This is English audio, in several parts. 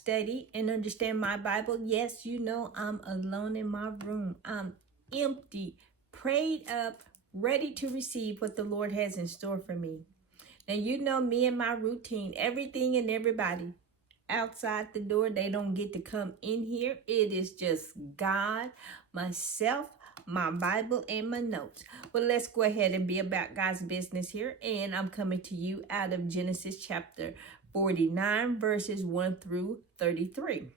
study and understand my Bible. Yes, you know I'm alone in my room. I'm empty, prayed up, ready to receive what the Lord has in store for me. Now, you know me and my routine, everything and everybody outside the door, they don't get to come in here. It is just God, myself, my Bible, and my notes. Well, let's go ahead and be about God's business here. And I'm coming to you out of Genesis chapter 49, verses 1 through 33.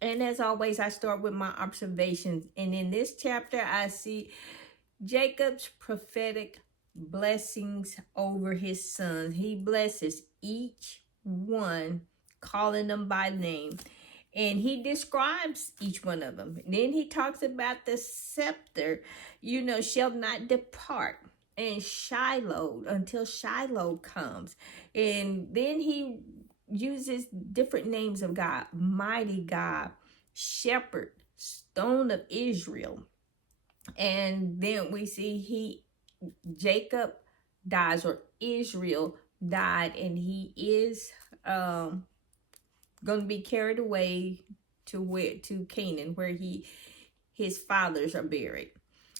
And as always, I start with my observations. And in this chapter, I see Jacob's prophetic blessings over his sons. He blesses each one, calling them by name. And he describes each one of them. Then he talks about the scepter, shall not depart and Shiloh until Shiloh comes. And then he uses different names of God: mighty God, shepherd, stone of Israel. And then we see Jacob dies, or Israel died, and he is going to be carried away to Canaan, where his fathers are buried.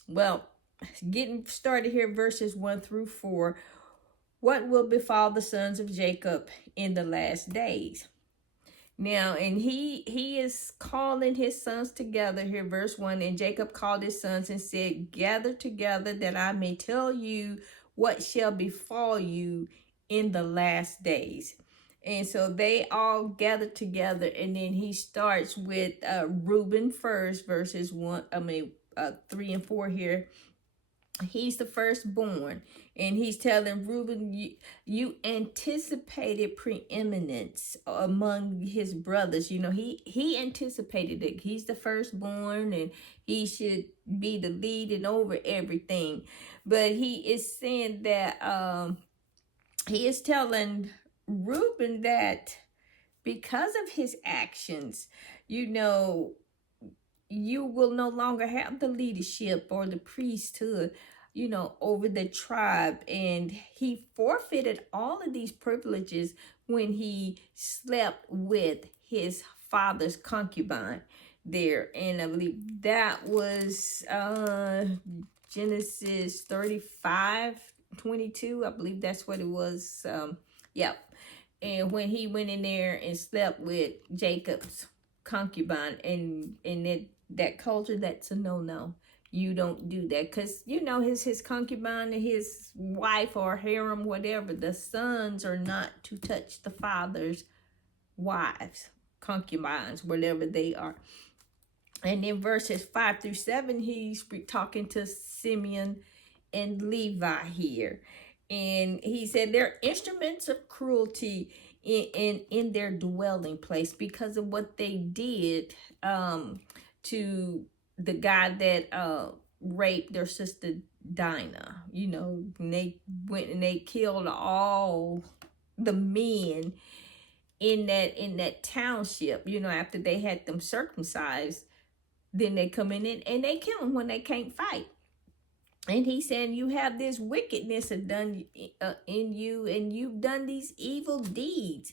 Well, getting started here, verses 1 through 4. What will befall the sons of Jacob in the last days? Now, and he is calling his sons together here, verse 1. And Jacob called his sons and said, gather together, that I may tell you what shall befall you in the last days. And so they all gathered together, and then he starts with Reuben first, verses 3 and 4 here. He's the firstborn, and he's telling Reuben, you anticipated preeminence among his brothers. He anticipated it. He's the firstborn, and he should be the lead and over everything. But he is saying that he is telling Reuben that because of his actions, you will no longer have the leadership or the priesthood, over the tribe. And he forfeited all of these privileges when he slept with his father's concubine there. And I believe that was Genesis 35:22. I believe that's what it was. Yep. And when he went in there and slept with Jacob's concubine, and that culture, that's a no. You don't do that, because his concubine and his wife, or harem, whatever, the sons are not to touch the father's wives, concubines, whatever they are. And in verses 5 through 7, he's talking to Simeon and Levi here. And he said they're instruments of cruelty in their dwelling place, because of what they did to the guy that raped their sister Dinah. And they went and they killed all the men in that township. After they had them circumcised, then they come in and they kill them when they can't fight. And he's saying, you have this wickedness done in you, and you've done these evil deeds.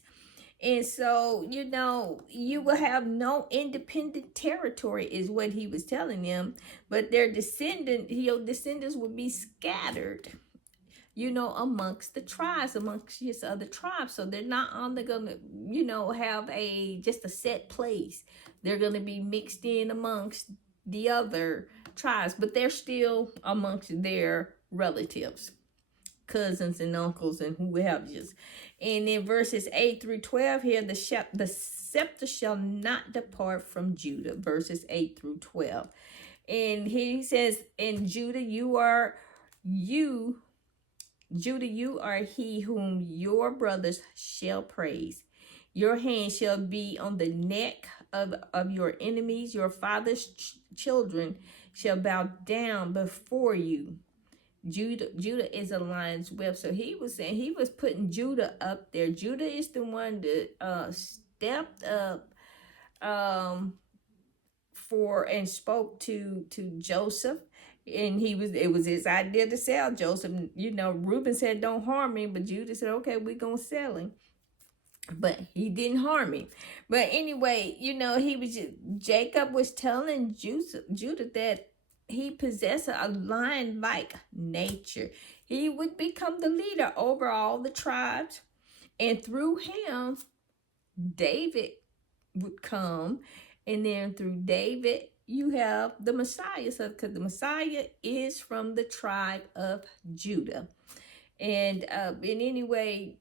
And so, you will have no independent territory, is what he was telling them. But their descendants will be scattered, amongst the tribes, amongst his other tribes. So they're not only going to, have just a set place. They're going to be mixed in amongst the other tribes, but they're still amongst their relatives, cousins and uncles and whoever. And in verses 8 through 12 here, the scepter shall not depart from Judah, verses 8 through 12. And he says, in Judah, you are he whom your brothers shall praise. Your hand shall be on the neck of your enemies. Your father's children shall bow down before you. Judah is a lion's whelp. So he was saying, he was putting Judah up there. Judah is the one that stepped up for and spoke to Joseph. And it was his idea to sell Joseph. Reuben said, don't harm me. But Judah said, okay, we're going to sell him. but he didn't harm him. But anyway, Jacob was telling Judah that he possessed a lion-like nature. He would become the leader over all the tribes, and through him, David would come, and then through David, you have the Messiah. So, because the Messiah is from the tribe of Judah, and in any way,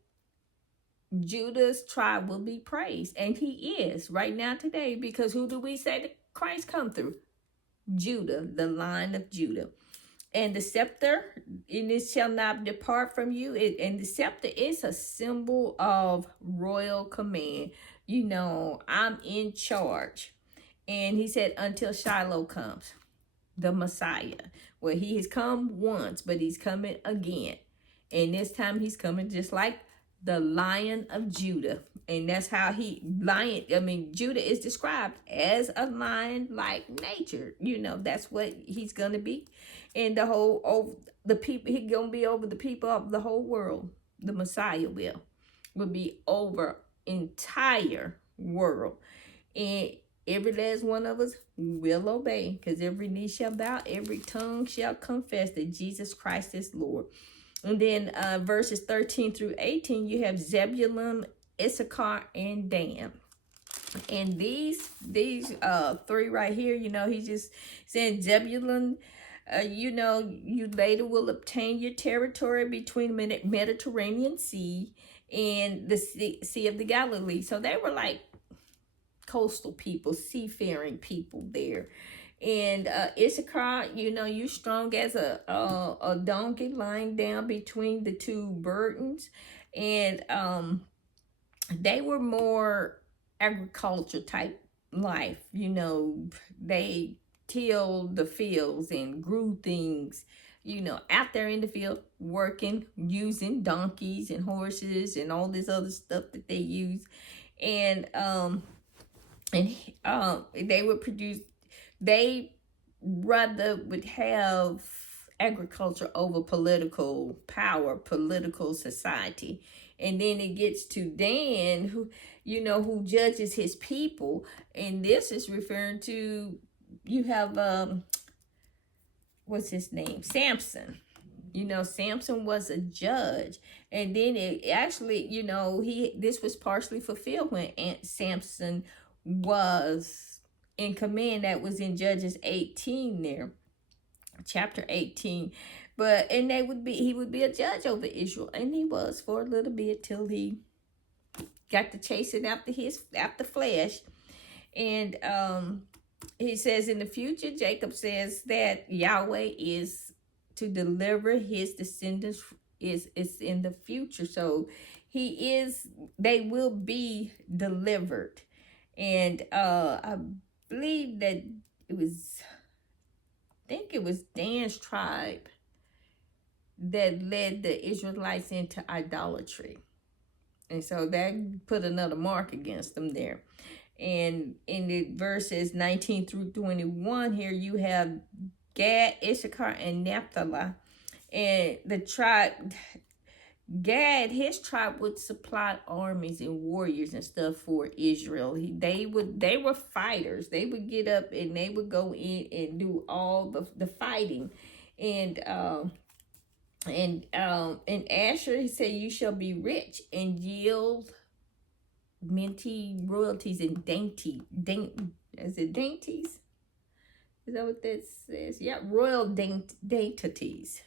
Judah's tribe will be praised, and he is right now today, because who do we say that Christ come through? Judah, the line of Judah. And the scepter, and it shall not depart from you. And the scepter is a symbol of royal command. I'm in charge. And he said, until Shiloh comes, the Messiah. Well, he has come once, but he's coming again. And this time he's coming just like the Lion of Judah. And that's how Judah is described as a lion-like nature. That's what he's going to be. And the people, he's going to be over the people of the whole world. The Messiah will be over entire world. And every last one of us will obey, because every knee shall bow, every tongue shall confess that Jesus Christ is Lord. And then verses 13 through 18, you have Zebulun, Issachar, and Dan. And these three right here, he's just saying Zebulun, you later will obtain your territory between the Mediterranean Sea and the Sea of the Galilee. So they were like coastal people, seafaring people there. And Issachar, you strong as a donkey lying down between the two burdens. And they were more agriculture type life. They tilled the fields and grew things, out there in the field, working, using donkeys and horses and all this other stuff that they use. And they would produce, they rather would have agriculture over political power, political society. And then it gets to Dan, who judges his people. And this is referring to, you have, what's his name? Samson. Samson was a judge. And then it actually, this was partially fulfilled when Samson was in command. That was in Judges 18 there, chapter 18. And he would be a judge over Israel, and he was for a little bit till he got to chasing after flesh. And he says in the future, Jacob says that Yahweh is to deliver his descendants is in the future. So they will be delivered. And I believe that it was Dan's tribe that led the Israelites into idolatry. And so that put another mark against them there. And in the verses 19 through 21 here, you have Gad, Issachar, and Naphtali. And the tribe, Gad, his tribe would supply armies and warriors and stuff for Israel. They were fighters. They would get up and they would go in and do all the fighting. And Asher, he said, you shall be rich and yield minty royalties and is it dainties? Is that what that says? Yeah, royal dainties.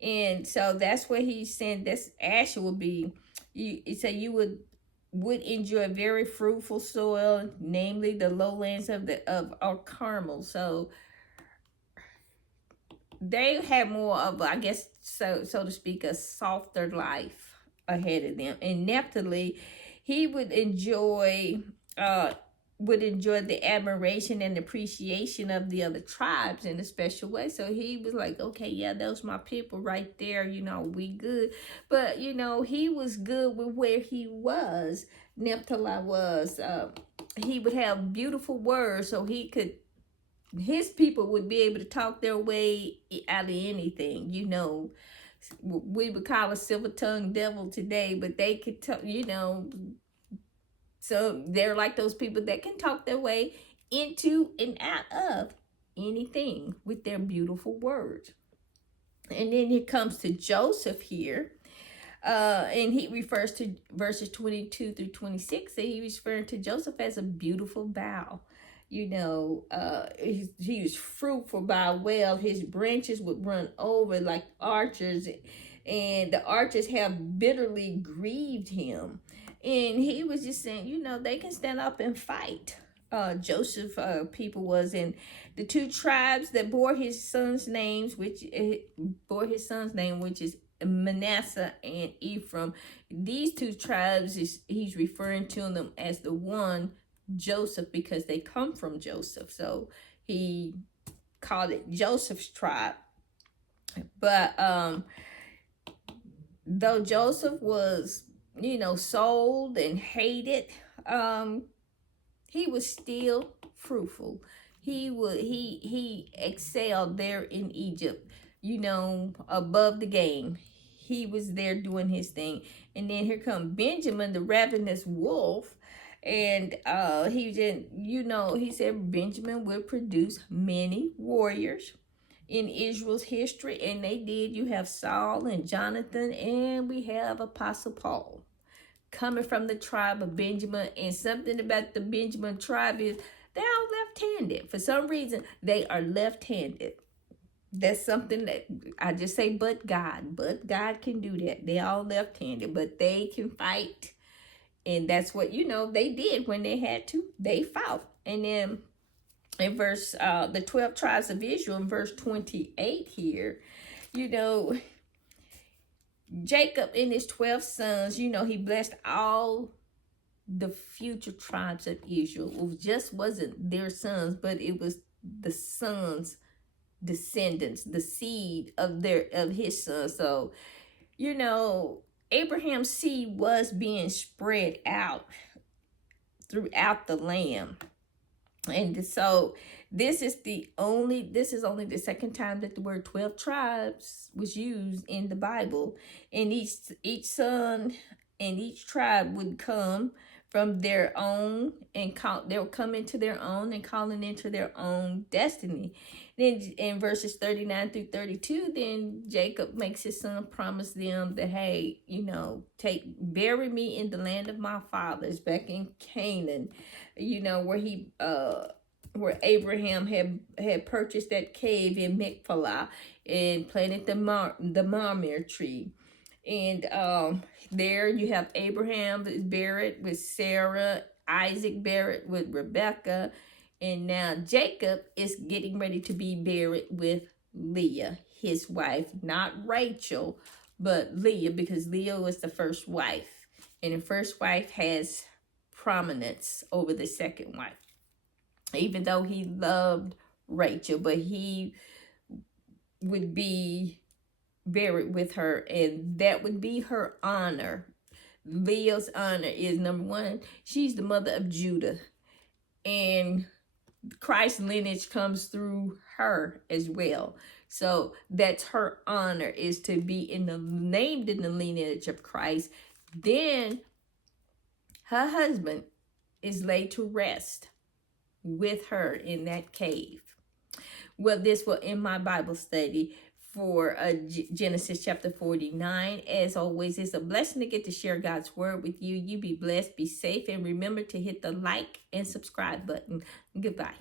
And so that's what he's saying. This Asher will be. You say you would enjoy very fruitful soil, namely the lowlands of Carmel. So they had more of, I guess, so to speak, a softer life ahead of them. And Naphtali, he would enjoy the admiration and appreciation of the other tribes in a special way. So he was like, okay, yeah, those my people right there, we good. But, he was good with where he was. Naphtali was, he would have beautiful words, so his people would be able to talk their way out of anything, we would call a silver-tongued devil today, but they could tell, you know, so they're like those people that can talk their way into and out of anything with their beautiful words. And then it comes to Joseph here. And he refers to verses 22 through 26. And he's referring to Joseph as a beautiful bough. You know, he was fruitful by a well. His branches would run over like archers, and the archers have bitterly grieved him. And he was just saying, you know, they can stand up and fight. Joseph people was in the two tribes that bore his son's names, which is Manasseh and Ephraim. These two tribes, he's referring to them as the one Joseph because they come from Joseph. So he called it Joseph's tribe. But though Joseph was, you know, sold and hated, he was still fruitful. He excelled there in Egypt, you know, above the game. He was there doing his thing. And then here comes Benjamin, the ravenous wolf. And he didn't, you know, he said Benjamin would produce many warriors in Israel's history. And they did. You have Saul and Jonathan, and we have Apostle Paul coming from the tribe of Benjamin. And something about the Benjamin tribe is they're all left-handed. For some reason, they are left-handed. That's something that I just say, but God can do that. They all left-handed, but they can fight. And that's what, you know, they did when they had to. They fought. And then in verse, the 12 tribes of Israel, in verse 28 here, you know, Jacob and his 12 sons, you know, he blessed all the future tribes of Israel. It just wasn't their sons, but it was the sons' descendants, the seed of his sons. So, you know, Abraham's seed was being spread out throughout the land. And so this is only the second time that the word 12 tribes was used in the Bible. And each son and each tribe would come from their own, and they'll come into their own and calling into their own destiny. Then in verses 39 through 32, then Jacob makes his son promise them that, hey, you know, bury me in the land of my fathers back in Canaan, you know, where Abraham had purchased that cave in Machpelah and planted the Mamre tree. And there you have Abraham is buried with Sarah, Isaac buried with Rebekah, and now Jacob is getting ready to be buried with Leah, his wife, not Rachel, but Leah, because Leah was the first wife. And the first wife has prominence over the second wife. Even though he loved Rachel, but he would be buried with her, and that would be her honor. Leah's honor is, number one, she's the mother of Judah, and Christ's lineage comes through her as well. So that's her honor, is to be named in the lineage of Christ. Then her husband is laid to rest with her in that cave. Well, this will end my Bible study for Genesis chapter 49. As always, it's a blessing to get to share God's word with you. You be blessed, be safe, and remember to hit the like and subscribe button. Goodbye.